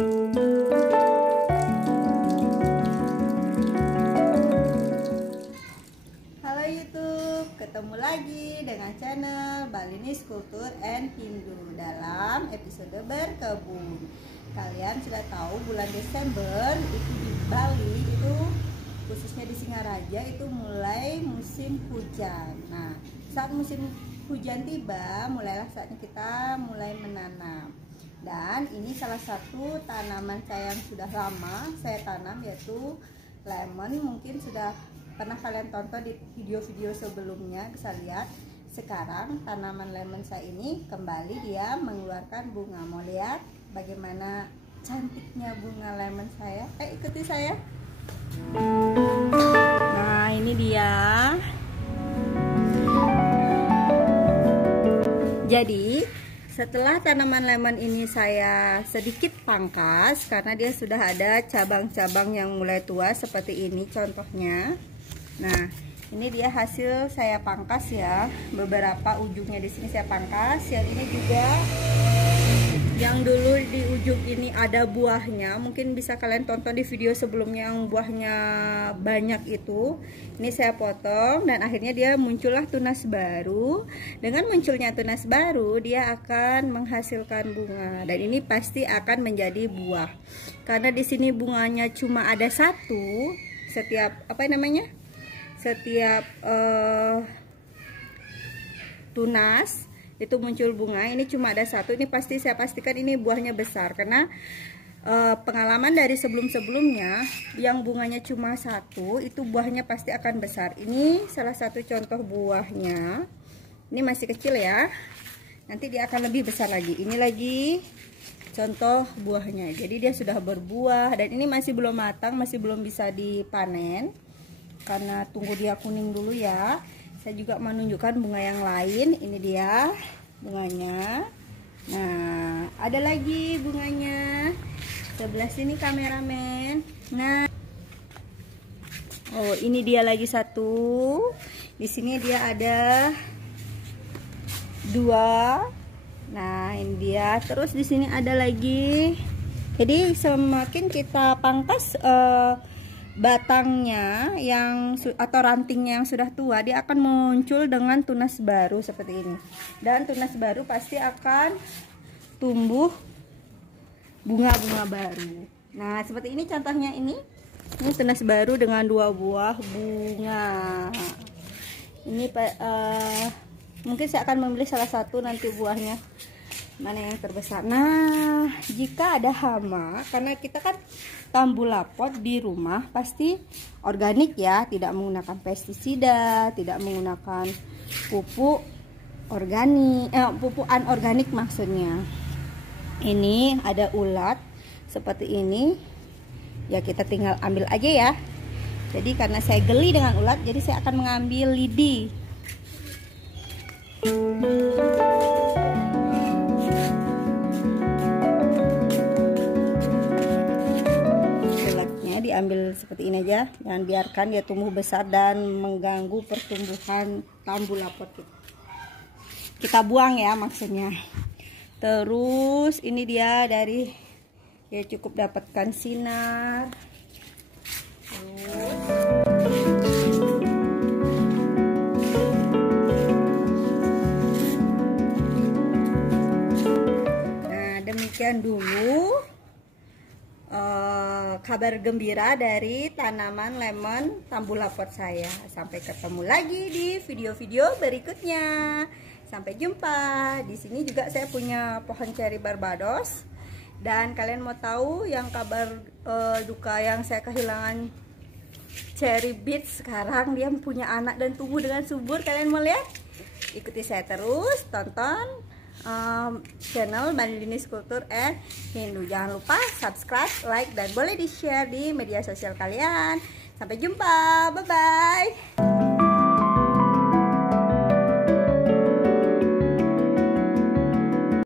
Halo YouTube, ketemu lagi dengan channel Balinese Culture and Hindu dalam episode berkebun. Kalian sudah tahu bulan Desember itu di Bali itu, khususnya di Singaraja, itu mulai musim hujan. Nah, saat musim hujan tiba, mulailah saatnya kita mulai menanam. Dan ini salah satu tanaman saya yang sudah lama saya tanam, yaitu lemon. Mungkin sudah pernah kalian tonton di video-video sebelumnya, bisa lihat. Sekarang tanaman lemon saya ini kembali dia mengeluarkan bunga. Mau lihat bagaimana cantiknya bunga lemon saya? Ikuti saya. Nah, ini dia. Jadi setelah tanaman lemon ini saya sedikit pangkas karena dia sudah ada cabang-cabang yang mulai tua seperti ini contohnya. Nah, ini dia hasil saya pangkas ya. Beberapa ujungnya di sini saya pangkas. Yang ini juga, yang dulu di ujung ini ada buahnya. Mungkin bisa kalian tonton di video sebelumnya yang buahnya banyak itu. Ini saya potong dan akhirnya dia muncullah tunas baru. Dengan munculnya tunas baru, dia akan menghasilkan bunga dan ini pasti akan menjadi buah. Karena di sini bunganya cuma ada satu setiap setiap tunas itu muncul bunga. Ini cuma ada satu. Ini pasti saya pastikan ini buahnya besar karena pengalaman dari sebelum-sebelumnya yang bunganya cuma satu itu buahnya pasti akan besar. Ini salah satu contoh buahnya. Ini masih kecil ya, nanti dia akan lebih besar lagi. Ini lagi contoh buahnya. Jadi dia sudah berbuah dan ini masih belum matang, masih belum bisa dipanen karena tunggu dia kuning dulu ya. Saya juga menunjukkan bunga yang lain. Ini dia bunganya. Nah, ada lagi bunganya sebelah sini kameramen. Nah, oh ini dia lagi satu. Di sini dia ada dua. Nah, ini dia. Terus di sini ada lagi. Jadi semakin kita pangkas batangnya atau rantingnya yang sudah tua, dia akan muncul dengan tunas baru seperti ini. Dan tunas baru pasti akan tumbuh bunga-bunga baru. Nah, seperti ini contohnya ini. Ini tunas baru dengan dua buah bunga. Ini mungkin saya akan memilih salah satu nanti buahnya mana yang terbesar. Nah, jika ada hama, karena kita kan tambulapot di rumah pasti organik ya, tidak menggunakan pestisida, tidak menggunakan pupuk organik, pupuk anorganik maksudnya. Ini ada ulat seperti ini ya, kita tinggal ambil aja ya. Jadi karena saya geli dengan ulat, jadi saya akan mengambil lidi. Ulatnya diambil seperti ini aja, jangan biarkan dia tumbuh besar dan mengganggu pertumbuhan tambulapot kita buang ya maksudnya. Terus ini dia dari ya, cukup dapatkan sinar. Terus nah, demikian dulu kabar gembira dari tanaman lemon tambulapot saya. Sampai ketemu lagi di video-video berikutnya. Sampai jumpa. Di sini juga saya punya pohon cherry Barbados. Dan kalian mau tahu yang kabar duka yang saya kehilangan cherry beets, sekarang dia punya anak dan tumbuh dengan subur. Kalian mau lihat? Ikuti saya terus, tonton channel Balinese Culture and Hindu. Jangan lupa subscribe, like, dan boleh di share di media sosial kalian. Sampai jumpa, bye bye.